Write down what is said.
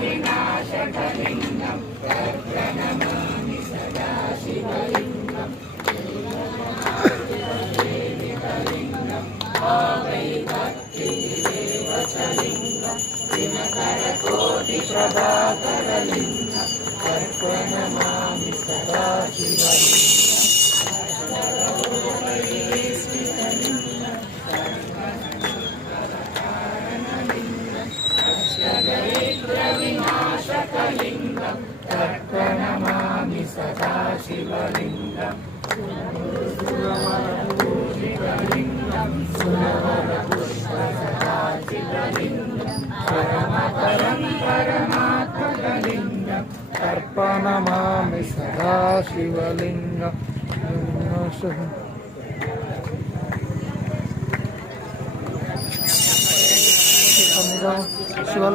विनाशकलिङ्गं प्रणमामि सदा शिवलिङ्गं देविकलिङ्गं भावैभक्तिरेव च लिङ्गं दिनकरकोटिप्रभाकरलिङ्गं प्रणमामि सदा शिवलिङ्गं प्रणमामि सदा शिवलिङ्गं शिवलिङ्गं सुरवरपुष्पसदा शिवलिङ्गं परमपरं परमात्मकलिङ्गं तर्पणमामि सदा शिवलिङ्गं शिवलो